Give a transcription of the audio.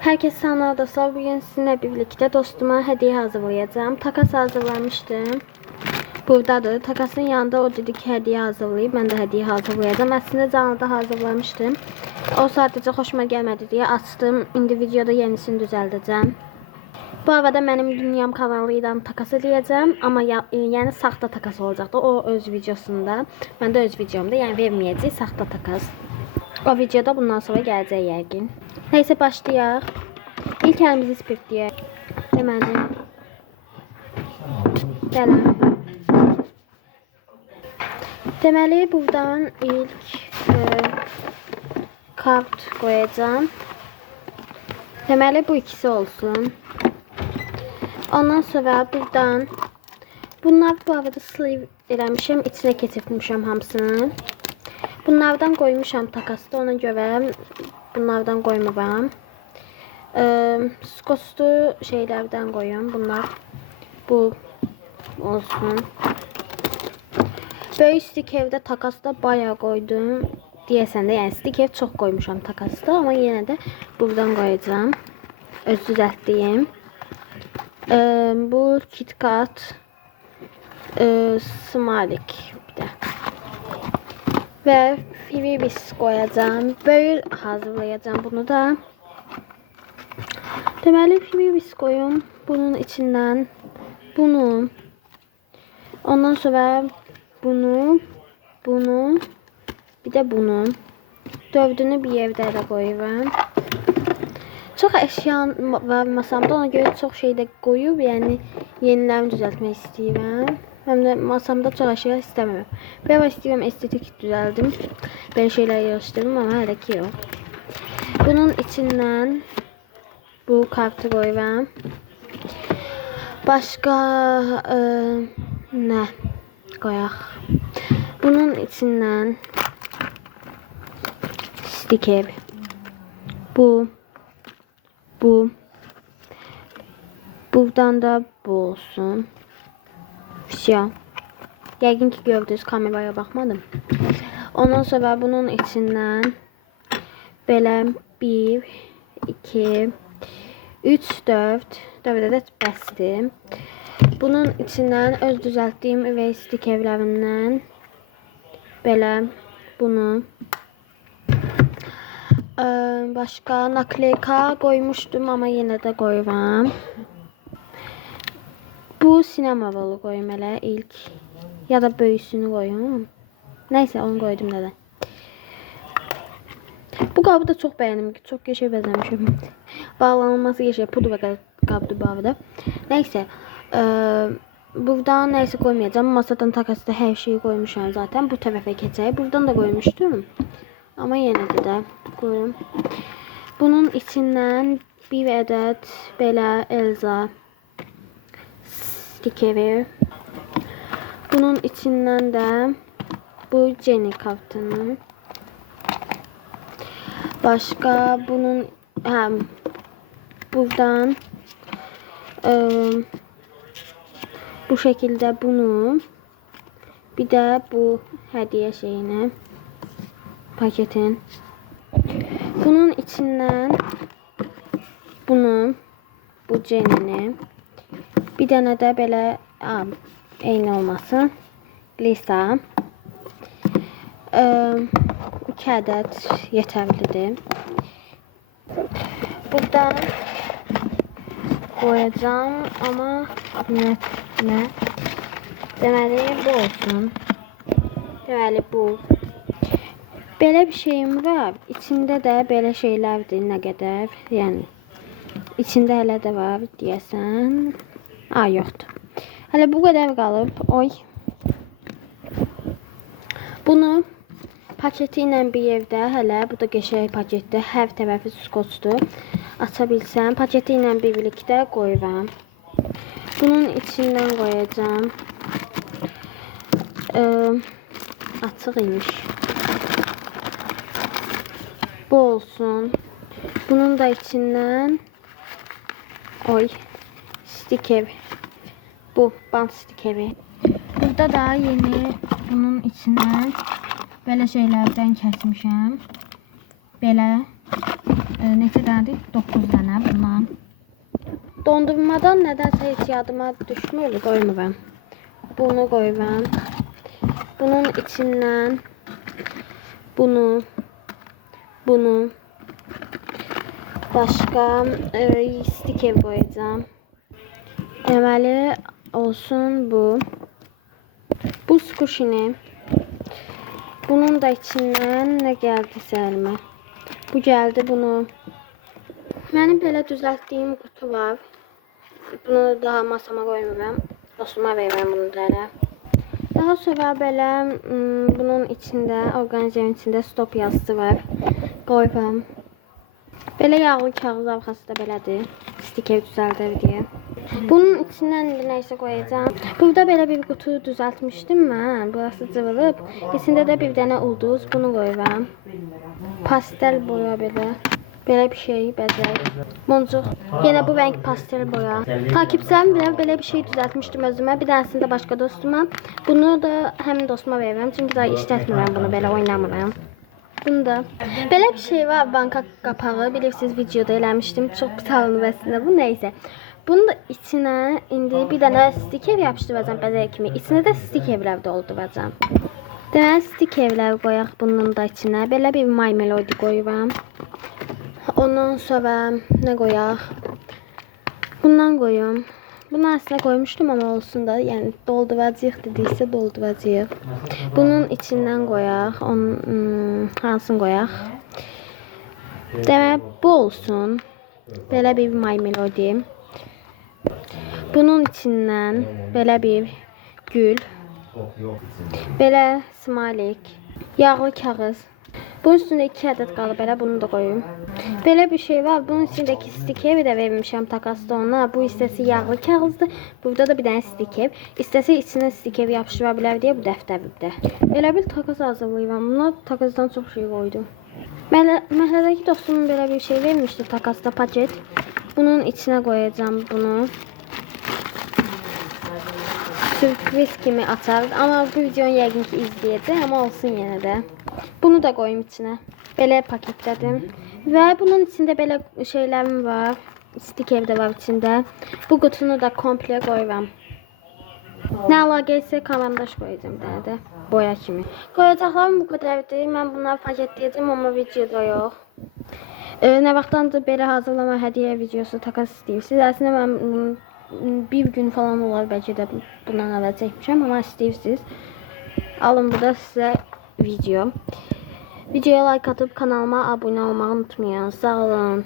Herkese selam dostlar. Bugün sizinle birlikte dostuma hediye hazırlayacağım. Takas hazırlamıştım. Buradadır. Takasın yanında o dedi ki hediye hazırlayıp ben de hediye hazırlayacağım. Aslında canlıda hazırlamıştım. O sadece hoşuma gelmedi diye açtım. İndi videoda yenisini düzəldəcəm. Bu arada benim Dünyam kanalıyla takas edeceğim ama yani saxta takas olacaktı. O öz videosunda. Ben de öz videomda yani vermeyeceğim saxta takas. O videoda bundan sonra gələcək yəqin. Neyse başlayaq. İlk əlimizi spirtləyək. Deməli. Gələm. Deməli buradan ilk kart koyacağım. Deməli bu ikisi olsun. Ondan sonra buradan bunlar bu arada sleeve eləmişəm, içinə keçirmişəm hamısını. Bunlardan koymuşam takasda, ona göre bunlardan koymuram. Skoslu şeylerden koyuyorum. Bunlar bu olsun. Böyle stikevde takasda bayağı koydum. Diyesen de yani stikev çok koymuşam takasda ama yine de buradan koyacağım. Öz düzelttiğim. Bu KitKat Smalik bir de. Ve Firibis koyacağım. Böyle hazırlayacağım bunu da. Deməli Firibis koyun. Bunun içinden bunu. Ondan sonra bunu. Bir de bunu. Dördünü bir yerde de koyuyorum. Çok eşya var masamda. Ona göre çok şey de koyup yani yenilerimi düzeltmek istiyorum. Hem de masamda çok eşya istemiyorum. Ben istiyorum estetik düzeldim. Böyle şeyler yarıştırdım ama hele ki yok. Bunun içinden bu kartı koyuyorum. Başka ne koyak? Bunun içinden sticker. Bu. Buradan da bu olsun. Ya. Yəqin ki gördünüz, kameraya baxmadım. Ondan sonra bunun içinden belə 1, 2, 3, 4 adet bəsdir. Bunun içinden öz düzelttiğim üvey stikevlərindən belə bunu başka nakleyka koymuştum ama yine de koyuram. Bu sinema rolu koyayım hele ilk. Ya da böyüsünü koyayım. Neyse onu koydum neden. Bu kabı da çok beğendim. Çok geçe benzemişim. Bağlanılması geçe. Pudra kabı bu arada. Neyse. Buradan neyse koymayacağım. Masadan takasında her şeyi koymuşum zaten. Bu tarafa geçeyim. Buradan da koymuştum. Ama yine de koyayım. Bunun içinden bir adet Bella Elsa stikeri. Bunun içinden de bu Jenny kartını. Başka bunun buradan bu şekilde bunu bir de bu hediye şeyini paketin. Bunun içinden bunu bu Jenny'ni bir tane de böyle eyni olmasın Lisa 2 adet yeterlidir. Buradan koyacağım ama ne? Deməli bu olsun. Deməli bu. Belə bir şeyim var. İçində də belə şeylərdir nə qədər. Yəni içində hələ də var deyəsən. Yoxdur. Hələ bu qədər qalıb. Oy. Bunu paketi ilə bir yerdə hələ bu da qəşəng paketdir. Hər tərəfi skoçdur. Aça bilsəm paketi ilə birlikdə qoyuram. Bunun içindən qoyacağım. Açıq imiş. Bu olsun. Bunun da içinden sticker. Bu bant stikeri. Burada da yeni bunun içinden böyle şeylerden kesmişim. Belə neçə dənədir? 9 dənə. Dondurmadan nədənsə heç yadıma düşmür, qoymuram. Bunu koyuram. Bunun içinden bunu başka sticker koyacağım. Deməli olsun bu. Bu squishini. Bunun da içinden ne geldi Selma? Bu geldi bunu. Benim belə düzəltdiyim kutu var. Bunu daha masama koymuram. Dostuma verirəm bunu da elə. Daha sonra belə bunun içində, orqanizmin içində stop yazısı var. Qoyuram. Belə yağlı kağız arxası da belədir. Stiker düzəldir deyə. Bunun içindən nəysə qoyacağam. Burada belə bir kutu düzəltmişdim mən. Burası cıvılıb. İçində də bir dənə ulduz. Bunu qoyuram. Pastel boya belə. Belə bir şey, bəzək. Moncuq. Yenə bu renk pastel boya. Takipçilərim bilir, belə bir şey düzəltmişdim özümə. Bir dənəsini də başqa dostuma. Bunu da həmin dostuma verirəm. Çünki daha işlətmirəm bunu, belə oynamıram. Bunu da. Belə bir şey var, banka qapağı. Bilirsiniz, videoda eləmişdim. Çox pitalınıb əslində bu, neysə. Bunun da içinə indi bir dənə stiker yapışdıracağım bəzək kimi. İçinə də stikerlər dolduracağım. Deməli, stikerlər qoyaq bunun da içinə. Belə bir My Melody qoyuram. Ondan sonra ne koyaq? Bundan koyuyorum. Bunu aslında koymuştum ama olsun da, yani dolduracağıq dediysə dolduracağıq. Bunun içindən koyaq. Hansını koyaq? Demək bu olsun. Belə bir My Melody. Bunun içindən belə bir gül. Belə smalik. Yağlı kağız. Bunun üstünde 2 adet qalıb, belə bunu da koyayım. Belə bir şey var. Bunun içindeki stikeri de vermişəm takasda ona. Bu hissəsi yağlı kağızdır. Burada da bir dənə stiker. İstəsə içinə stiker yapışdıra bilər deyə bu dəftərdə. Belə bir takas hazırlayıram. Buna takasdan çox şey koydum. Məhlədəki dostumun belə bir şey vermişdi takasda paket. Bunun içine koyacağım bunu. Sürpriz kimi açar. Ama bu videonu yəqin ki izləyəcək, ama olsun yenə də. Bunu da koyayım içine. Belə paketlədim. Və bunun içində belə şeylərim var. Stiker də var içində. Bu qutunu da komple koyuram. Nə əlaqə isə karandaş koyacağım bir də boya kimi. Koyacaqlarım bu qədərdir. Mən bunları paketləyəcəm, amma videoda yox. Nə vaxtdandır belə hazırlama hədiyyə videosu takas istəyirsiniz. Əslində mən bir gün falan olar bəlkə də bundan əvvəl çəkmişəm, amma istəyirsiniz. Alın, bu da sizə video. Videoya like atıp kanalıma abone olmayı unutmayın. Sağ olun.